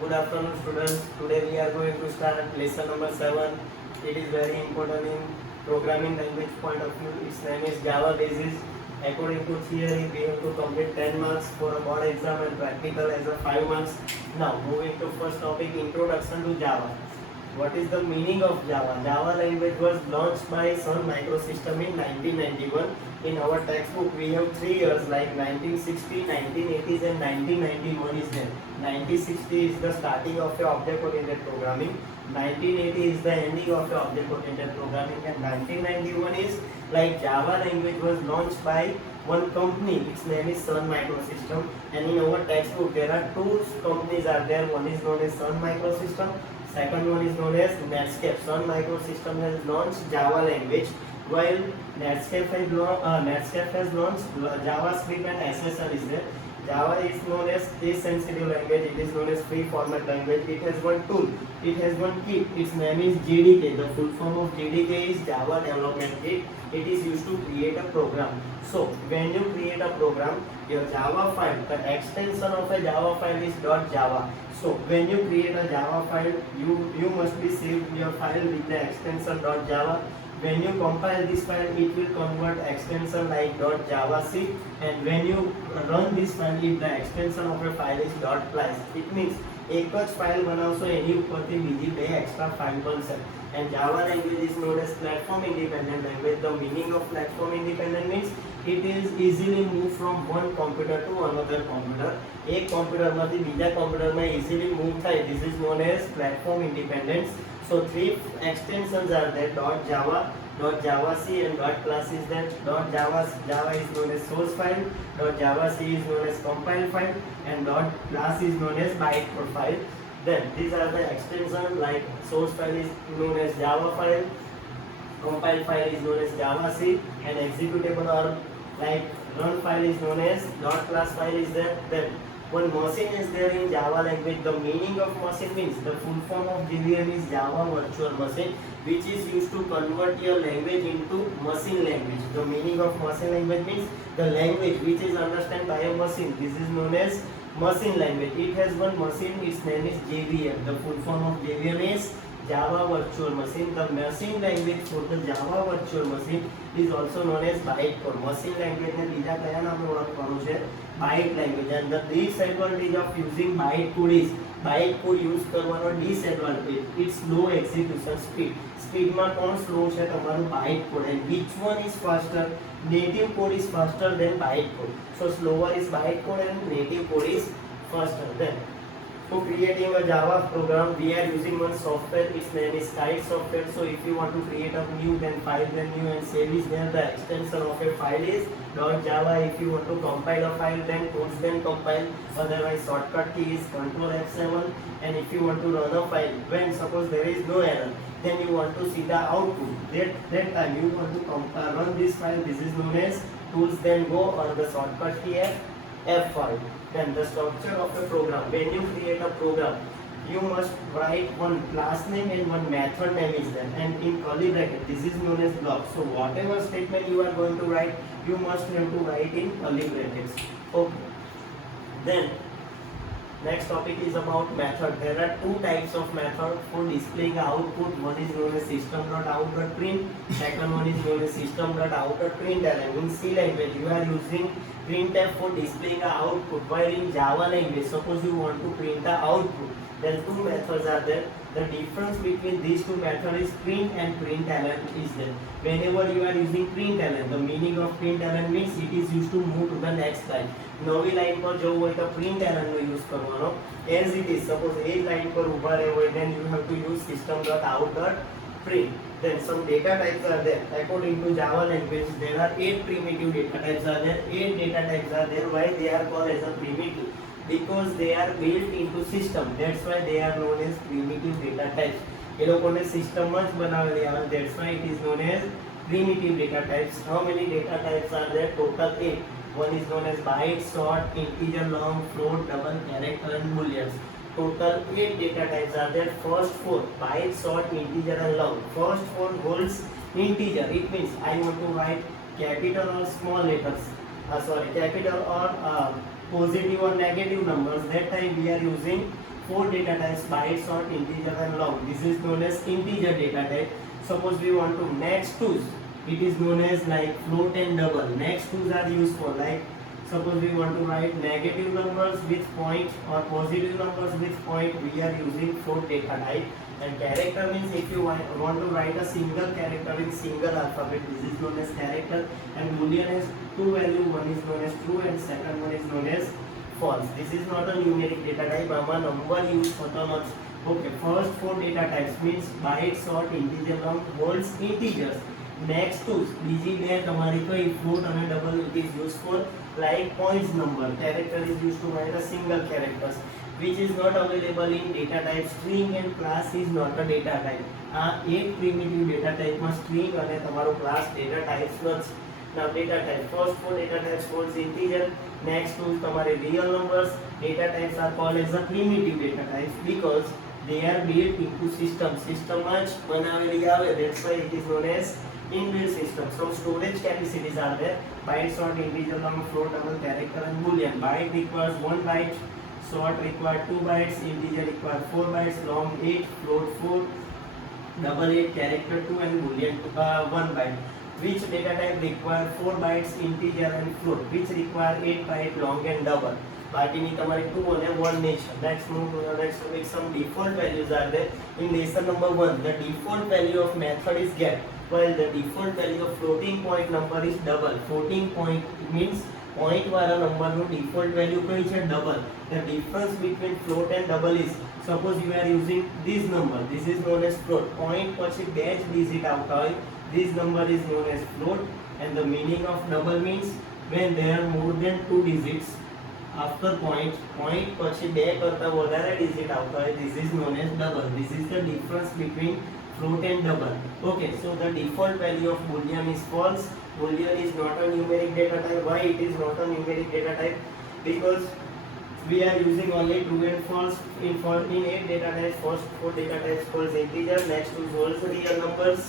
Good afternoon, students. Today we are going to start lesson number 7. It is very important in programming language point of view. Its name is Java Basis. According to theory, we have to complete 10 marks for a board exam and practical as a 5 marks. Now, moving to first topic, Introduction to Java. What is the meaning of Java? Java language was launched by Sun Microsystem in 1991. In our textbook, we have 3 years like 1960, 1980s and 1991 is there. 1960 is the starting of your object-oriented programming. 1980 is the ending of your object-oriented programming, and 1991 is like Java language was launched by one company. Its name is Sun Microsystem, and in our textbook there are two companies are there. One is known as Sun Microsystem. Second one is known as Netscape. Sun Microsystem has launched Java language, while Netscape has launched JavaScript and SSL is there. Java is known as case sensitive language. It is known as free format language. It has one tool. It has one kit. Its name is JDK. The full form of JDK is Java Development Kit. It is used to create a program. So when you create a program, your Java file, the extension of a Java file is .java. So when you create a Java file, you must be saved your file with the extension .java. When you compile this file, it will convert extension like .javac, and when you run this file, if the extension of a file is .class, it means એક જ file બનાવશો એની ઉપરથી બીજી બે extra file બનશે. And Java language is known as platform independent language. The meaning of platform independent means it is easily moved from one computer to another computer. એક કોમ્પ્યુટરમાંથી બીજા કોમ્પ્યુટરમાં easily move થાય. This is known as platform independence. So three extensions are there: .java, .javac and .class is there. Java is known as source file, .javac is known as compile file, and .class is known as bytecode file. Then these are the extensions, like source file is known as Java file, compile file is known as JavaC, and executable or like run file is known as .class file is there. Then one machine is there in Java language. The meaning of machine means the full form of JVM is Java Virtual Machine, which is used to convert your language into machine language. The meaning of machine language means the language which is understood by a machine. This is known as machine language. It has one machine. Its name is JVM. The full form of JVM is Java Virtual Machine. The machine language for the Java Virtual Machine is also known as bytecode. Machine language ને બીજા કયા નામે ઓળખવાનું છે? Byte language. And the disadvantage of using bytecode is bytecode use કરવાનો disadvantage. It's low execution speed. સ્પીડમાં કોણ slow છે? તમારું bytecode. And which one is faster? Native code is faster than bytecode. So slower is bytecode and native code is faster. Then for creating a Java program, we are using one software. Its name is Kite software. So if you want to create a new, then file, then new, and save is there. The extension of a file is .java. If you want to compile a file, then codes then compile. Otherwise, shortcut key is Ctrl F7. And if you want to run a file, when suppose there is no error, then you want to see the output. That time you want to run this file. This is known as tools then go, or the shortcut key F5. Then the structure of a program. When you create a program, you must write one class name and one method name is there, and in curly bracket. This is known as block. So whatever statement you are going to write, you must have to write in curly brackets. Okay. Then next topic is about method. There are two types of method for displaying output. One is known as system.out.print. Second one is known as system.out.println. In C language, you are using printf for displaying the output. While in Java language, suppose you want to print the output, then two methods are there. The difference between these two methods is print and println is there. Whenever you are using println, the meaning of println means it is used to move to the next line. નવી line પર જવું હોય તો print error નો use કરવાનો. As it is suppose A line પર ઊભા રહેવું હોય, then you have to use system.out.print. Then some data types are there. According to Java language, there are 8 primitive data types are there. 8 data types are there. Why they are called as a primitive? Because they are built into system. That's why they are known as primitive data types. એ લોકોને system જ બનાવેલી આવે. That's why it is known as primitive data types. How many data types are there? Total 8. One is known as byte, short, integer, long, float, double, character and booleans. Total 8 data types are there. First 4 byte, short, integer and long. First 4 holds integer. It means I want to write capital or small letters. Capital or positive or negative numbers. That time we are using four data types: byte, short, integer and long. This is known as integer data type. Suppose we want to next twos, it is known as like float and double. Next twos are used for like, suppose we want to write negative numbers with point or positive numbers with point, we are using float data type. And character means if you want to write a single character in single alphabet, this is known as character. And boolean has two values, one is known as true and second one is known as false. This is not a numeric data type. આમાં number use થતો નથી. Okay, first four data types means byte, short, integer, long holds integers. Next to બીજી બે તમારી કઈ float અને double, it is used for like points number. Character is used to write a single characters which is not available in data type. String and class is not a data type. આ એક primitive data type માં string અને તમારો class data types નથી. Now data type, first four data types holds integer. Next to તમારે real numbers. Data types are called as a primitive data types because they are built into system. System માં જ બનાવેલી આવે, that's why it is known as inbuilt system. So storage capacities are there: byte, short, integer, long, float, double, character and boolean. Byte requires 1 byte, short require 2 bytes, integer require 4 bytes, long 8, float 4, double 8, character 2 and boolean 1 byte. Which data type require 4 bytes, integer and float? Which require 8 byte, long and double? બાકીની તમારી 2 અને 1 ની છે. Let's move to the next topic. Some default values are there. In lesson number 1, the default value of method is get, while the default value of floating point number is double. Floating point means point વાળા નંબરનું default value કઈ છે? double. The difference between float and double is, suppose you are using this number, this is known as float. Point પછી બે જ digit આવતા હોય, this number is known as float. And the meaning of double means when there are more than 2 digits after point પછી બે કરતા વધારે digit આવતા હોય, this is known as double. This is the difference between float and double. Okay, so the default value of boolean is false. Boolean is not a numeric data type. Why it is not a numeric data type? Because we are using only true and false in 8 data types. First 4 data types holds integer, next two holds real numbers,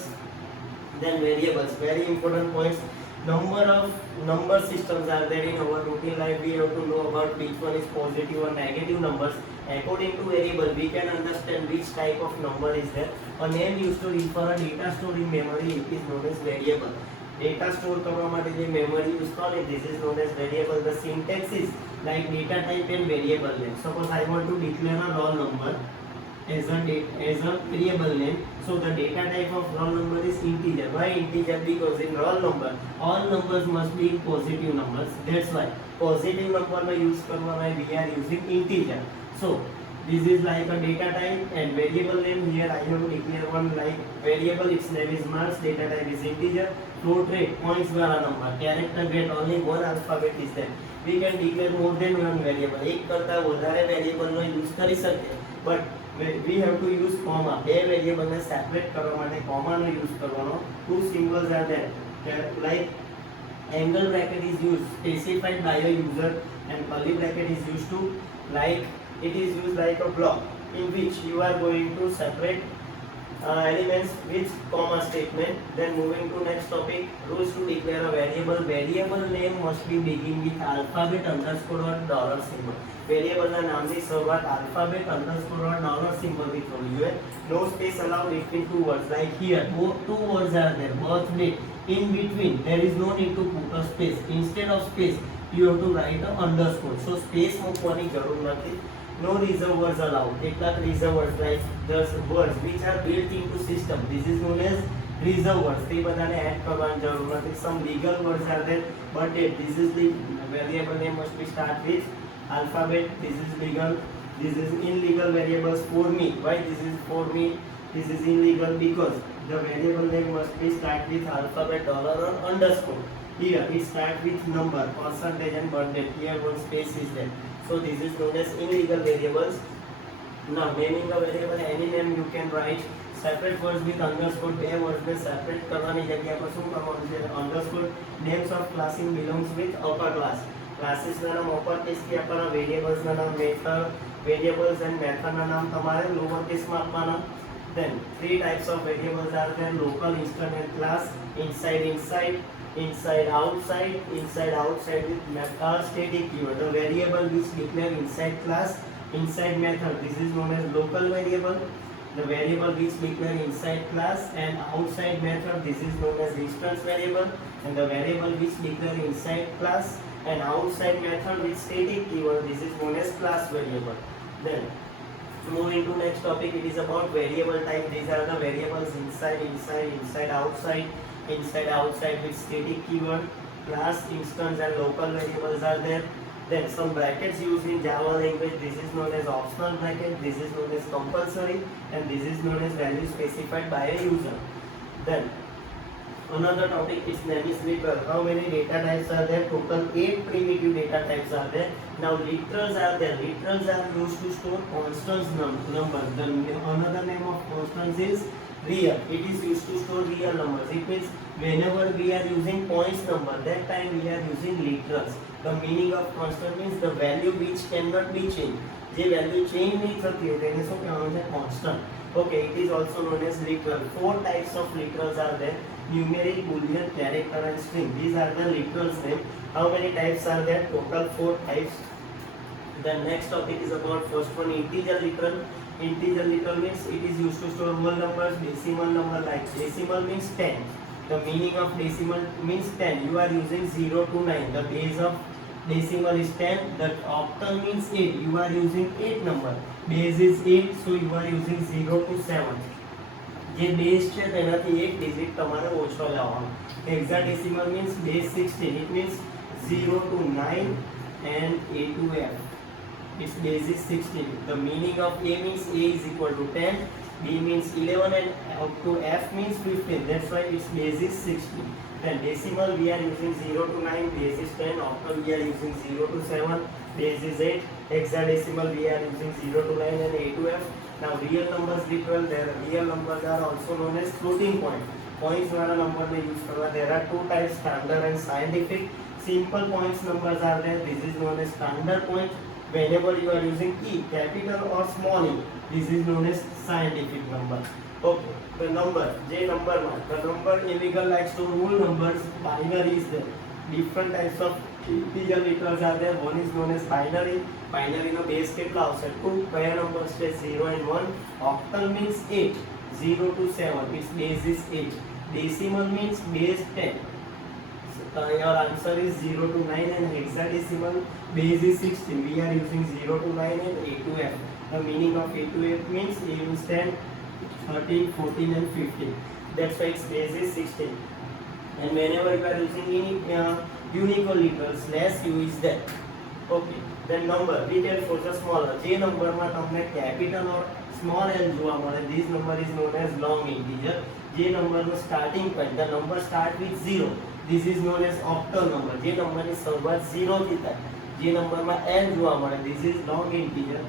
then variables. Very important points. Number systems are there in our routine life. We have to know about which one is positive or negative numbers. According to variable, we can understand which type of number is there. A name used to refer a data stored in memory, it is known as variable. Data store કરવા માટે જે memory use કરે, this is known as variable. The syntax is like data type and variable name. Suppose I want to declare a roll number as a variable name. So the data type of roll number is integer. Why integer? Because in roll number all numbers must be positive numbers. That's why positive number में use करवा में we are using integer. So this is like a data type and variable name. Here I have to declare one like variable. Its name is marks. Data type is integer. Float rate points वाला number. Character get only one alphabet is there. We can declare more than one variable. एक करता વધારે variable નો use કરી શકે. But we have to use comma. બે variable ને separate કરવા માટે comma નો use કરવાનો. Two symbols are there. Like angle bracket is used specified by a user and curly bracket is used to like it is used like a block in which you are going to separate elements with comma statement. Then moving to next topic, rules to declare a variable. Variable name must be begin with alphabet underscore or dollar symbol. Variable ના નામની શરૂઆત alphabet underscore or dollar symbol થી થવી જોઈએ. No space allowed between two words. Like here, two words are there. Birth date. In between, there is no need to put a space. Instead of space, you have to write a underscore. So space મૂકવાની જરૂર નથી. No reserved words allowed. કેટલાક reserved words like the words which are built into system, this is known as reserved words. તે બધાને add કરવાની જરૂર નથી. Some legal words are there, but this is the variable name must be start with alphabet. This is legal. This is illegal variables for me. Why this is for me? This is illegal because the variable name must be start with alphabet, dollar or underscore. Here it start with number, percentage and birth date. Here one space is there. So this is known as illegal variables. Now naming a variable, any name you can write. Separate words with underscore. બે words ને separate કરવાની જગ્યા પર શું કરવાનું છે? underscore. Names of classing belongs with upper class. Classes ના નામ upper case થી આપવાના, variables ના નામ method, variables and method ના નામ તમારે lower case માં આપવાના. Then three types of variables are there: local, instant and class. Inside outside with method, static keyword. The variable which declare inside class inside method, this is known as local variable. The variable which declare inside class, and outside method, this is known as instance variable. And the variable which declare inside class and outside method with static keyword, this is known as class variable. Then moving to next topic, it is about variable type. These are the variables inside, outside, inside, outside with static keyword. Class, instance and local variables are there. Then some brackets used in Java language. This is known as optional bracket, this is known as compulsory, and this is known as value specified by a user. Then another topic is name is literal. How many data types are there? Total 8 primitive data types are there. Now literals are there. Literals are used to store constants numbers. The another name of constants is real. It is used to store real numbers. It means whenever we are using points number, that time we are using literals. The meaning of constant means the value which cannot be changed. જે value change नहीं થતી હોય તેને શું કહેવામાં છે? constant. Okay, it is also known as literal. 4 types of literals are there: numeric, boolean, character and string. These are the literals name. How many types are there? Total 4 types. The next topic is about first one, integer literal. Integer literal means it is used to store whole numbers, decimal number. Like decimal means 10. The meaning of decimal means 10. You are using 0 to 9. The base of decimal is 10. The octal means 8. You are using 8 number. Base is 8, so you are using 0 to 7. જે base છે તેનાથી એક digit તમારે ઓછો લાવવાનો. Hexadecimal means base 16. It means 0 to 9 and A to F. Its base is 16. The meaning of A means A is equal to 10, B means 11 and up to F means 15. That's why its base is 16. Then decimal we are using 0 to 9, base is 10. Octal we are using 0 to 7, base is 8. Hexadecimal we are using 0 to 9 and A to F. Now real numbers literal, their real numbers are also known as floating point. Points वाला number ने use करवा. There are 2 types, standard and scientific. Simple points numbers are there. This is known as standard point. Whenever you are using E, capital or small e, this is known as scientific number. Okay, the number, J number one. The number illegal likes to rule numbers. Binary is there. Different types of integer literals are there. One is known as binary. Binary no base કેટલા આવશે? 2. કયા numbers છે? 0 and 1. Octal means 8. 0 to 7. Its base is 8. Decimal means base 10. Your answer is 0 to 9 and hexadecimal base is 16. We are using 0 to 9 and A to F. The meaning of A to F means A means 10, 13, 14 and 15. That's why its base is 16. And whenever you are using any Unicode literals, less U is there. Okay. Then number, detail for the smaller. J number માં તમને capital or small l જોવા મળે. This number is known as long integer. J number no starting point, the number start with 0. This is known as octal number. જે નંબરની શરૂઆત 0 થી થાય. જે નંબરમાં l જોવા મળે, this is long integer.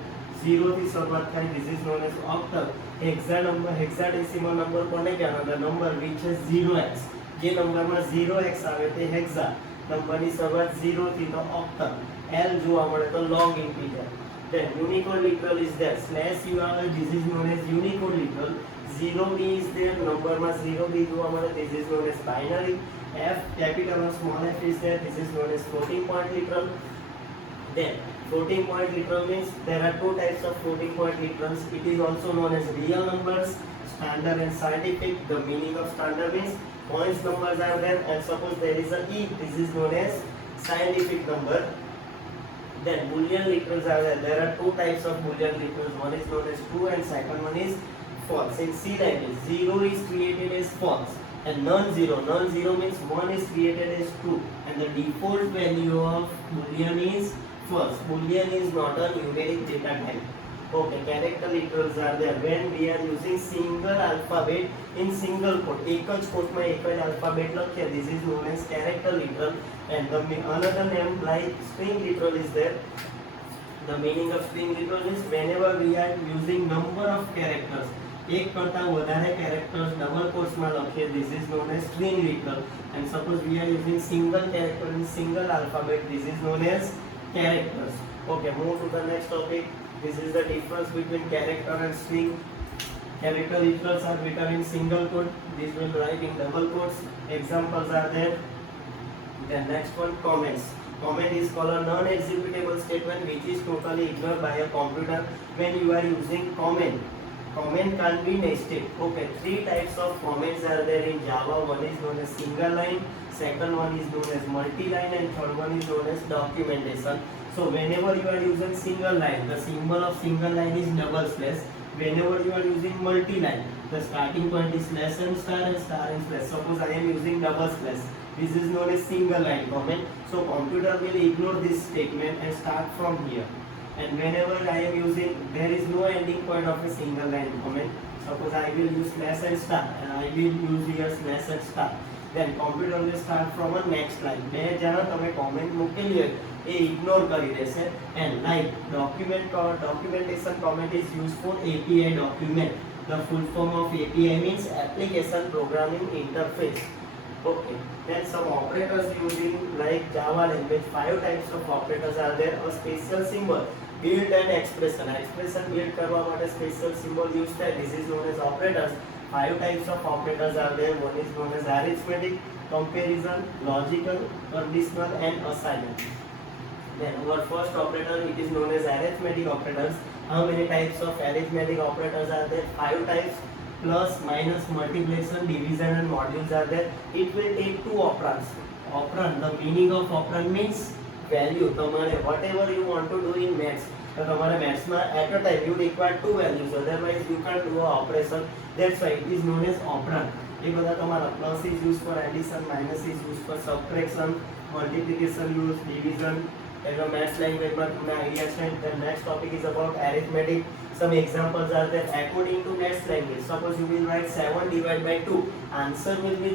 0 થી શરૂઆત થાય, this is known as octal. Hexa number, hexadecimal number કોને કહેવાય? The number which has 0x. જે નંબરમાં 0x આવે તે hexa. નંબરની શરૂઆત 0 થી તો octal. L જોવા મળે તો long integer. Then Unicode literal is there. Slash U આવે, this is known as Unicode literal. 0b is there. નંબરમાં 0b જોવા મળે, this is known as binary. F, capital or small f is there. This is known as floating point literal. Then floating point literal means there are 2 types of floating point literals. It is also known as real numbers, standard and scientific. The meaning of standard means points numbers are there, and suppose there is a E, this is known as scientific number. Then Boolean literals are there. There are 2 types of Boolean literals. One is known as true and second one is false. In C language, 0 is created as false and non-zero. Non-zero means 1 is created as true and the default value of Boolean is false. Boolean is not a numeric data type. Okay, character literals are there. When we are using single alphabet in single quote, એક જ quote માં એક જ alphabet લખીએ, this is known as character literal. And the another name like string literal is there. The meaning of string literal means whenever we are using number of characters, એક કરતા વધારે characters double quotes માં લખીએ, this is known as string literal. And suppose we are using single character in single alphabet, this is known as characters. Okay, move to the next topic. This is the difference between character and string. Character literals are written in single quote. This will write in double quotes. Examples are there. The next one, comments. Comment is called a non-executable statement which is totally ignored by a computer when you are using comment. Comment can't be nested. Okay, three types of comments are there in Java. One is known as single line, second one is known as multi-line, and third one is known as documentation. So whenever you are using single line, the symbol of single line is double slash. Whenever you are using multi-line, the starting point is slash and star and slash. Suppose I am using double slash. This is known as single line comment. So computer will ignore this statement and start from here. And whenever I am using, there is no ending point of a single line comment. Suppose I will use slash and star, and I will use here slash and star. Then computer will start from a next line. બે જણા તમે comment મૂકેલી હોય એ ignore કરી દેશે. And like documentation comment is used for API document. The full form of API means application programming interface. Okay. Then some operators using like Java language. 5 types of operators are there. A special symbol, build and expression. Expression build કરવા માટે special symbol used થાય. This is known as operators. 5 types of operators are there. One is known as arithmetic, comparison, logical, conditional, and assignment. Then our first operator, it is known as arithmetic operators. How many types of arithmetic operators are there? 5 types. Plus, minus, multiplication, division, and modules are there. It will take 2 operands. Operand, the meaning of operand means value. તમારે whatever you want to do in maths, તો તમારે mathsમાં at a time you require 2 values, otherwise you can't do a operation. That's why it is known as operand. એ બધા તમારા plus is used for addition, minus is used for subtraction, multiplication used, division. The maths language માં તમને idea છે. The next topic is about arithmetic. Some examples are there according to maths language. Suppose you will write 7 divided by 2. Answer will be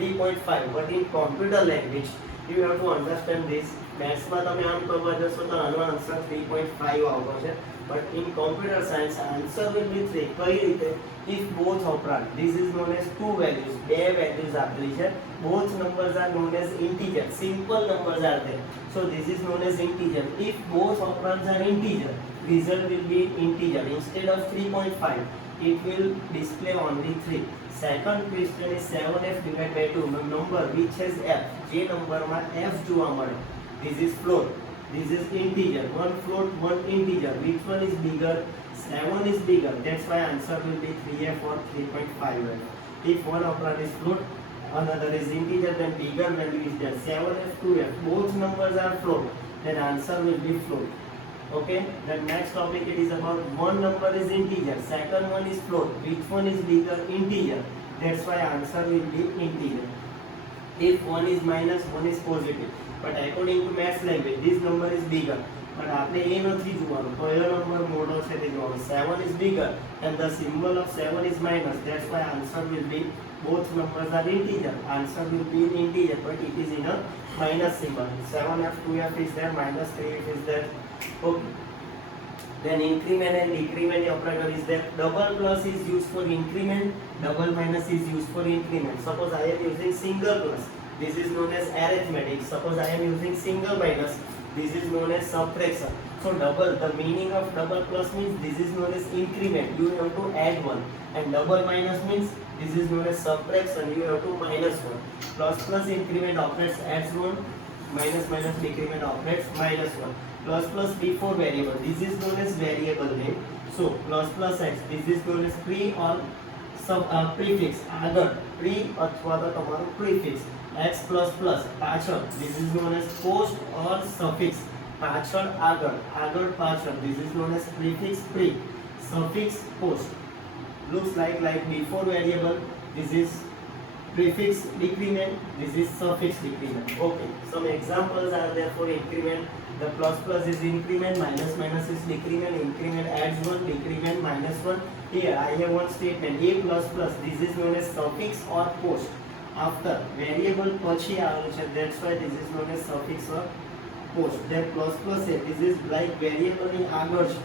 3.5. But in computer language, you have to understand this. Maths માં તમે આમ કરવા જશો તો આનો answer 3.5 આવતો છે. But in computer science, answer will be 3. કઈ રીતે? If both operand, this is known as 2 values. બે values આપેલી છે. Both numbers are known as integer. Simple numbers are there. So this is known as integer. If both operands are integer, result will be integer. Instead of 3.5, it will display only 3. Second question is 7f divided by 2. Number which has f. જે નંબરમાં f જોવા મળે. This is float. This is integer. One float, one integer. Which one is bigger? 7 is bigger. That's why answer will be 3f or 3.5f. If one operand is float, another is integer, then bigger value is there. 7f, 2f. Both numbers are float. Then answer will be float. Okay. The next topic it is about one number is integer. Second one is float. Which one is bigger? Integer. That's why answer will be integer. If one is minus, one is positive. But according to maths language, this number is bigger. But આપણે એ નથી જોવાનું. કયો number મોટો છે તે જોવાનું. 7 is bigger and the symbol of 7 is minus. That's why answer will be both numbers are integer. Answer will be in integer, but it is in a minus symbol. 7f, 2f is there, minus 3f is there. Okay. Then increment and decrement operator is there. Double plus is used for increment, double minus is used for increment. Suppose I am using single plus. This is known as arithmetic. Suppose I am using single minus. This is known as subtraction. So double, the meaning of double plus means this is known as increment. You have to add 1. And double minus means this is known as subtraction. You have to minus 1. Plus plus increment operates adds 1. Minus minus decrement operates minus 1. Plus plus before variable. This is known as variable name. So plus plus x. This is known as pre or prefix. Other pre अथवा तो तुम्हारो prefix. X plus plus પાછળ. This is known as post or suffix. પાછળ આગળ, આગળ પાછળ. This is known as prefix pre. Suffix post. Looks like before variable. This is prefix decrement. This is suffix decrement. Okay. Some examples are there for increment. The plus plus is increment, minus minus is decrement. Increment adds 1, decrement minus 1. Here I have one statement. A plus plus. This is known as suffix or post. After variable પછી આવે છે, that's why this is known as suffix or post. Then plus plus a, this is like variable ની આગળ છે,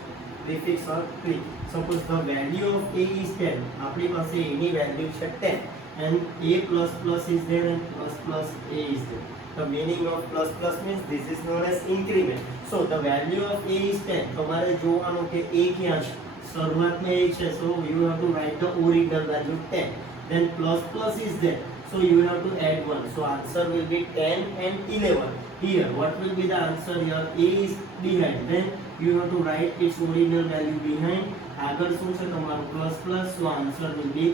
prefix or pre. Suppose the value of a is 10. આપણી પાસે a ની value છે 10 and a plus plus is there and plus plus a is there. The meaning of plus plus means this is known as increment. So the value of a is 10. તમારે જોવાનું કે a ક્યાં છે. શરૂઆતમાં a છે, so you have to write the original value 10. Then plus plus is there. so you have to add 1. So answer will be 10 and 11. Here what will be the answer? Here a is behind, then you have to write its original value behind. આગળ શું છે તમારું plus plus, so answer will be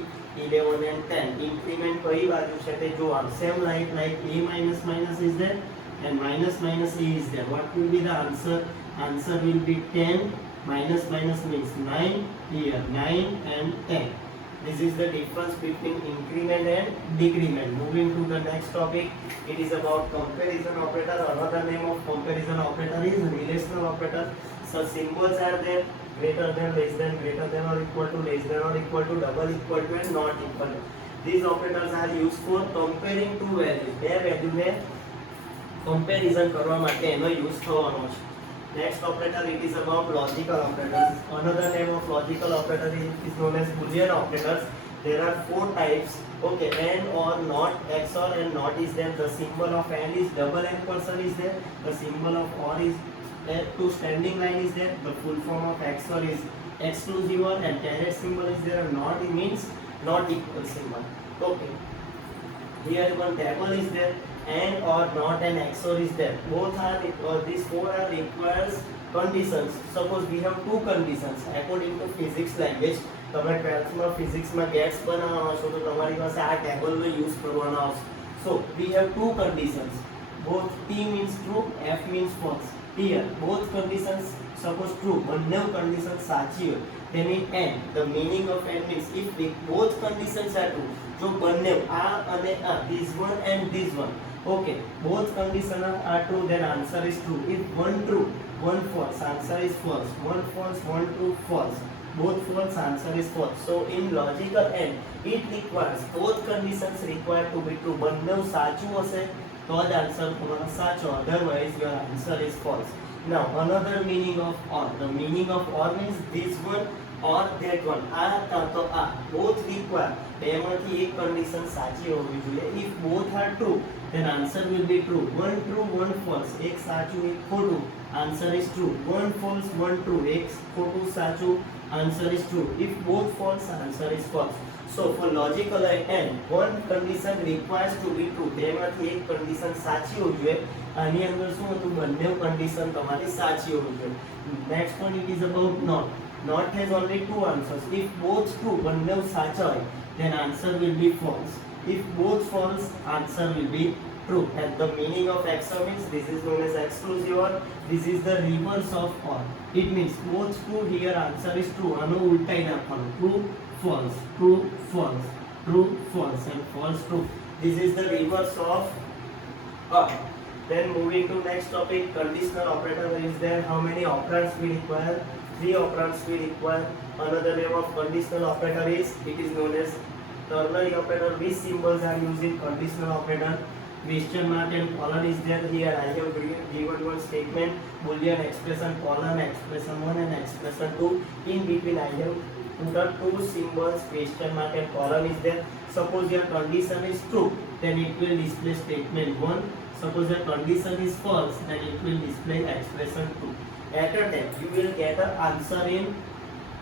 11 and 10. increment કઈ બાજુ છે તે જોવા. same like a minus minus is there and minus minus a is there. What will be the answer? Answer will be 10. Minus minus means 9. Here 9 and 10. This is the difference between increment and decrement. Moving to the next topic, it is about comparison operator. Another name of comparison operator is relational operator. So symbols are there: greater than, less than, greater than or equal to, less than or equal to, double equal to and not equal to. These operators are used for comparing two values. બે વેલ્યુને comparison કરવા માટે એનો use થવાનો છે. Next operator, it is about logical operators. Another name of logical operator is known as Boolean operators. There are 4 types. Okay, and or not, XOR and not is there. The symbol of and is double ampersand is there. The symbol of or is two standing line is there. The full form of XOR is exclusive or, and caret symbol is there. Not it means not equal symbol. Okay. Here one table is there, and or not and XOR is there. Both are these 4 are requires conditions. Suppose we have 2 conditions according to physics language. તમે 12th માં physics માં gates બનાવવાનો છો તો તમારી પાસે આ ટેબલનો use કરવાનો આવશે. So we have 2 conditions. Both T means true, F means false. Here both conditions suppose true, બંને conditions સાચી હોય, they mean and. The meaning of and means if both conditions are true, જો બંને આ અને આ, this one and this one, okay, both conditions are true, then answer is true. If one true, one false, answer is false. One false, one true, false. Both false, answer is false. So in logical and, it requires both conditions required to be true. બંને સાચું હશે તો જ answer તમારો સાચો, otherwise your answer is false. Now another meaning of or. The meaning of or means this one or that one. આ કાં તો આ, both require, બેમાંથી એક condition સાચી હોવી જોઈએ. If both are true, then answer will be true. One true, one false. એક સાચું, એક ખોટું, answer is true. One false, one true. એક ખોટું, સાચું, answer is true. If both false, answer is false. So for logical and, one condition requires to be true. બેમાંથી એક condition સાચી હોવી જોઈએ. આની અંદર શું હતું? બંને condition તમારી સાચી હોવી જોઈએ. Next one, it is about not. Not has only 2 answers. If both true, બંને સાચા હોય, then answer will be false. If both false, answer will be true. And the meaning of XOR means this is known as exclusive or. This is the reverse of or. It means both true, here answer is true. આનો ઉલટાઈ નાખવાનું. True, false, true, false, true, false, and false, true. This is the reverse of or. Then moving to next topic, conditional operator is there. How many operands we require? 3 operands we require. Another name of conditional operator is, it is known as ternary operator. Which symbols are used in conditional operator? Question mark and colon is there. Here I have given one statement, Boolean expression, colon, expression 1 and expression 2. In between I have put up 2 symbols, question mark and colon is there. Suppose your condition is true, then it will display statement 1. Suppose your condition is false, then it will display expression 2. At a time you will get an answer in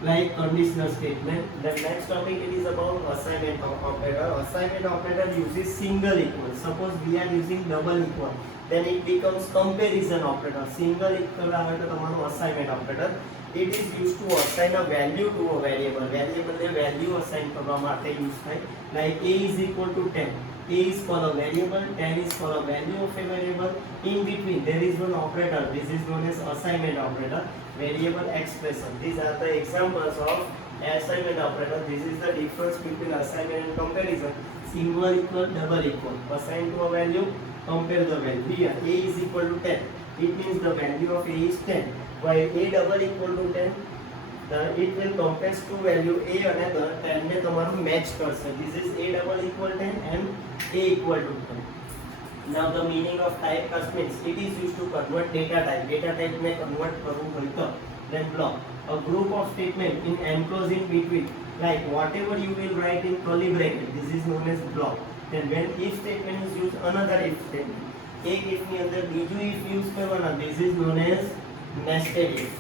like conditional statement. The next topic, it is about assignment operator. Assignment operator uses single equal. Suppose we are using double equal, then it becomes comparison operator. Single equal આવે તો તમારું assignment operator. It is used to assign a value to a variable. Variable ને value assign કરવા માટે use થાય. Like a is equal to 10. A is for a variable, 10 is for a value of a variable. In between there is one operator. This is known as assignment operator. Variable expression. These are the examples of assignment operator. This is the difference between assignment and comparison. Single equal, double equal. Assign to a value, compare the value. Here a is equal to 10. It means the value of a is 10. While a double equal to 10, it will compare two value a અને 10 ને તમારું match કરશે. This is a double equal 10 and a equal to 10. Now the meaning of typecast means it is used to convert data type. Data type ને convert કરવું હોય તો. Then block, a group of statement in enclosed in between, like whatever you will write in curly bracket, this is known as block. Then when if statement is used, another if statement. એક if ની અંદર બીજું if use કરવાના, this is known as nested if.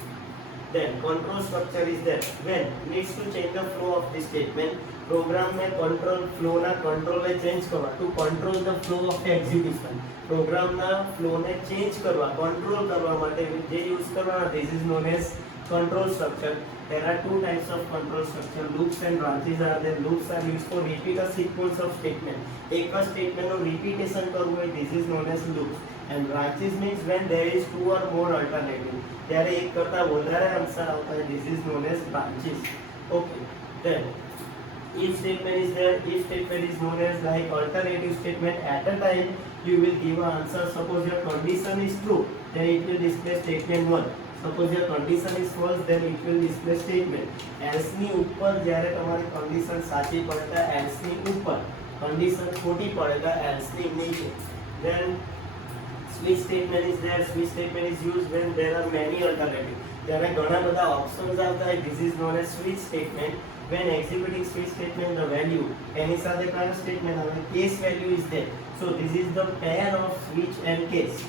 Then control structure is there when needs to change the flow of the statement. Program में control flow ना control ने change करवा to control the flow of the execution. Program ना flow ने change करवा control करवा माटे जे use करवा this is known as control structure. There are two types of control structure. Loops and branches are there. Loops are used for repeat a sequence of statement. एक statement no repetition करવું હોય this is known as loops. And branches means when there is two or more alternative. ત્યારે એક કરતા વધારે answer આવતા હોય this is known as branches. Okay. Then if statement is there, if statement is known as like alternative statement. At a time you will give an answer. Suppose your condition is true, then it will display statement 1. Suppose your condition is false, then it will display statement. Else ની ઉપર જ્યારે તમારી condition સાચી પડતા else ની ઉપર, condition ખોટી પડતા else ની નીચે. Then switch statement is there. Switch statement is used when there are many alternatives. જ્યારે ઘણા બધા options આવતા હોય this is known as switch statement. When executing switch statement, the value એની સાથે કયો statement આવે case value is there. So this is the pair of switch and case.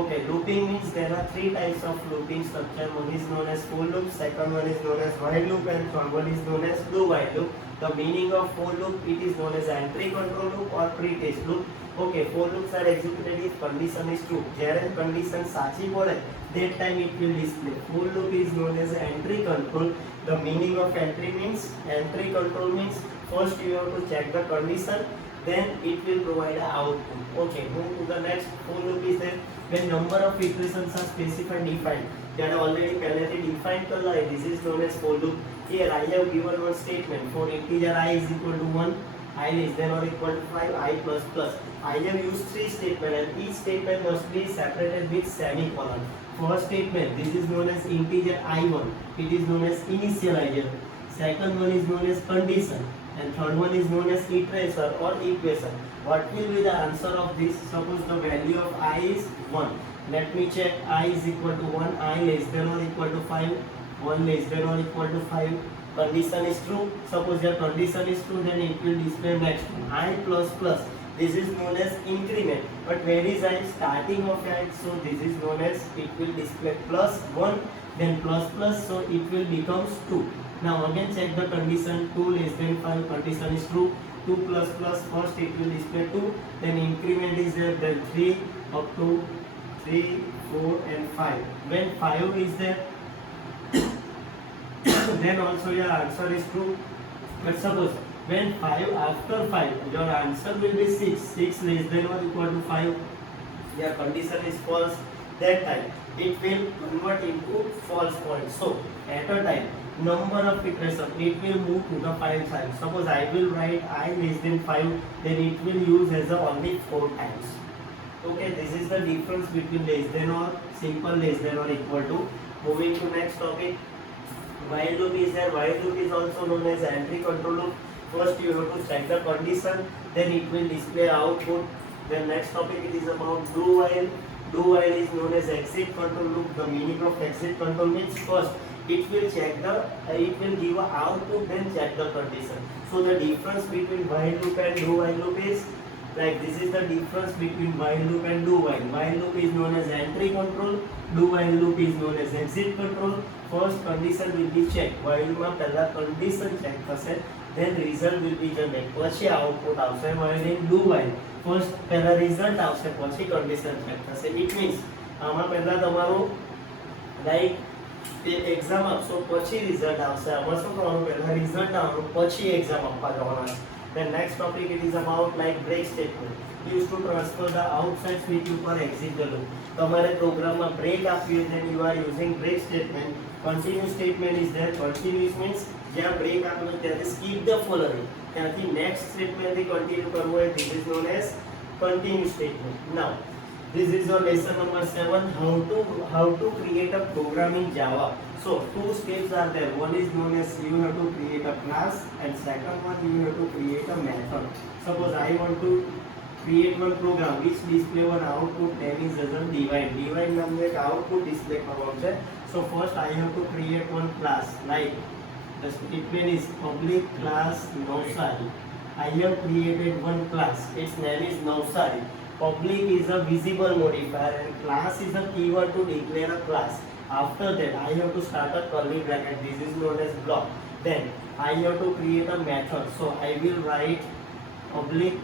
Okay, looping means there are three types of looping structure. One is known as for loop, second one is known as while loop, and third one is known as do while loop. The meaning of for loop, it is known as entry control loop or pre-test loop. Okay, for loops are executed if condition is true. જ્યારે condition સાચી પડે that time it will display. For loop is known as entry control. The meaning of entry means entry control means first you have to check the condition, then it will provide an output. Okay, move to the next. For loop is there when number of iterations are specified defined. ત્યારે already પહેલેથી define કરેલા હોય this is known as for loop. Here I have given one statement for integer I is equal to 1, I less than or equal to 5, I plus plus. I have used three statements and each statement must be separated with semicolon. First statement, this is known as integer I1. It is known as initializer. Second one is known as condition. And third one is known as iterator or equation. What will be the answer of this? Suppose the value of I is 1. Let me check. I is equal to 1, I less than or equal to 5, 1 less than or equal to 5. Condition is true. Suppose your condition is true, then it will display next one. I plus plus. This is known as increment. But where is I? Starting of I. So this is known as it will display plus 1, then plus plus. So it will becomes 2. Now again check the condition. 2 less than 5. Condition is true. 2 plus plus. First it will display 2. Then increment is there. Then 3 up to 3, 4 and 5. When 5 is there, then also your answer is true. But suppose when 5 after 5, your answer will be 6. 6 less than or equal to 5. Your condition is false. That time it will convert into false point. So at a time, number of iteration it will move to the 5 times. Suppose I will write I less than 5, then it will use as a only 4 times. Okay, this is the difference between less than or simple less than or equal to. Moving to next topic. While loop is there. While loop is also known as entry control loop. First you have to check the condition, then it will display output. Then next topic it is about do while. Do while is known as exit control loop. The meaning of exit control means first it will check the it will give a output, then check the condition. So the difference between while loop and do while loop is like this is the difference between while loop and do while. While loop is known as entry control. Do while loop is known as exit control. First condition will be checked. While માં પહેલા condition check થશે, then result will be generated. પછી output આવશે. While in do while first પહેલા result આવશે, પછી condition check થશે. It means આમાં પહેલા તમારું like exam આપશો પછી result આવશે. આમાં શું કરવાનું? પહેલા result આવવાનું પછી exam આપવા જવાનું. Then next topic it is about like break statement. Used to transfer the outside switch ઉપર exit the loop. તમારે પ્રોગ્રામમાં બ્રેક આપવી હોય then you are using break statement. Continuous statement is there. Continuous means જ્યાં break આપવાનો ત્યારે skip the following. ત્યાંથી next statement થી continue કરવું હોય. This is known as continuous statement. Now this is your lesson number 7, how to create a program in Java. So two steps are there. One is known as you have to create a class, and second one you have to create a method. Suppose I want to create one program which display one output name is as a divide. Divide નામનું એક output display કરવાનું છે. So first I have to create one class like the statement is public class Navsari. I have created one class. Its name is Navsari. Public is a visible modifier and class is a keyword to declare a class. After that, I have to start a curly bracket. This is known as block. Then I have to create a method. So I will write oblique,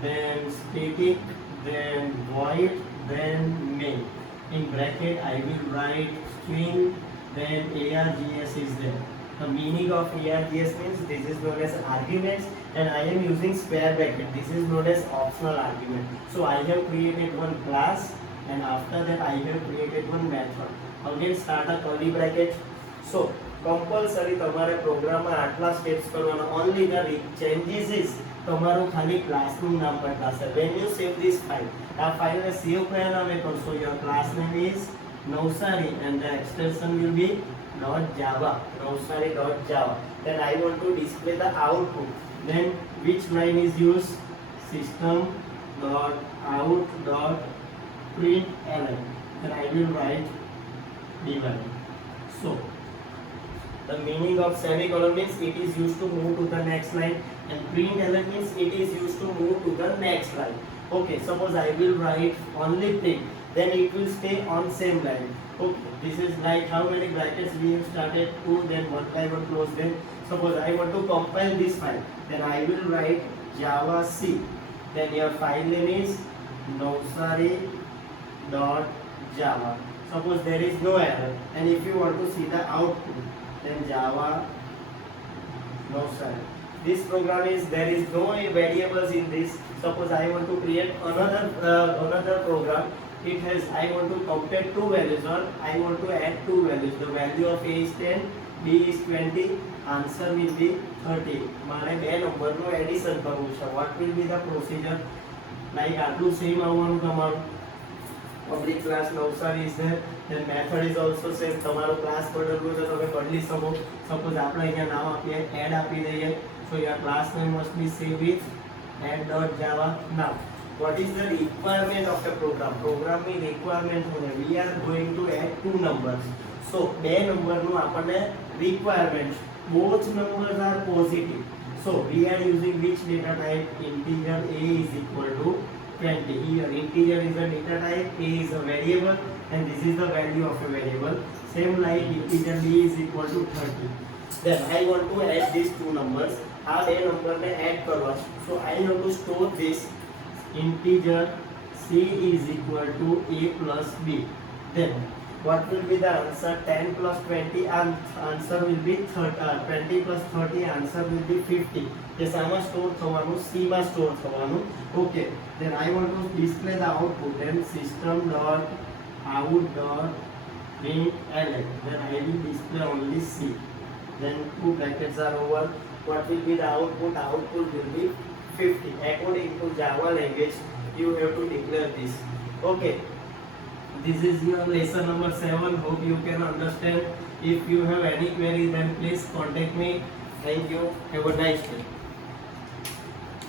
then static, then void, then main. In bracket, I will write string, then args is there. The meaning of args means this is known as arguments, and I am using square bracket. This is known as optional argument. So I have created one class, and after that I have created one method. Again start a curly bracket. So compulsory તમારે પ્રોગ્રામમાં આટલા steps કરવાના. Only the changes is તમારું ખાલી ક્લાસનું નામ બદલાશે. when you save this file, આ ફાઇલને સેવ કયા નામે કરશો? your class name is Navsari and the extension will be .java, Navsari.java. then I want to display the output. then which line is used? system.out.println. then I will write divided. So the meaning of semicolon means it is used to move to the next line, and println means it is used to move to the next line. Okay, suppose I will write only print, then it will stay on same line. Okay, this is like how many brackets we have started? 2, then 1 by 1 close them. Suppose I want to compile this file, then I will write java c. then your file name is Navsari.java. Suppose there is no error, and if you want to see the output, then java Navsari. This program is, there is no variables in this. Suppose I want to create another program. It has, I want to compare two values, or I want to add two values. The value of a is 10, b is 20, answer will be 30. મારે બે નંબરનું addition કરવું છે. what will be the procedure? like આટલું same આવવાનું તમારું. public class Navsari is there, then method is also same. તમારો class બદલવો છે તો તમે બદલી શકો. સપોઝ આપણે અહીંયા નામ આપીએ add આપી દઈએ. so your class name must be saved with add.java. now what is the requirement of the program? program ની requirement છે, we are going to add two numbers. so બે નંબરનું આપણને requirement. both numbers are positive. so we are using which data type? integer a is equal to 20. Here integer is a data type, a is a variable, and this is the value of a variable. Same like integer b is equal to 30. then I want to add these two numbers. આ બે નંબરને add કરવા. so I have to store this integer c is equal to a plus b. then what will be the answer? 10 plus 20, and answer will be 20 plus 30, answer will be 50. Yes, આમાં store થવાનું, c માં store થવાનું. okay, then I want to display the output. then system.out.println. then I will display only c. then two brackets are over. what will be the output? output will be 50. according to Java language you have to declare this. okay, this is your lesson number 7. hope you can understand. if you have any query, then please contact me. thank you. have a nice day.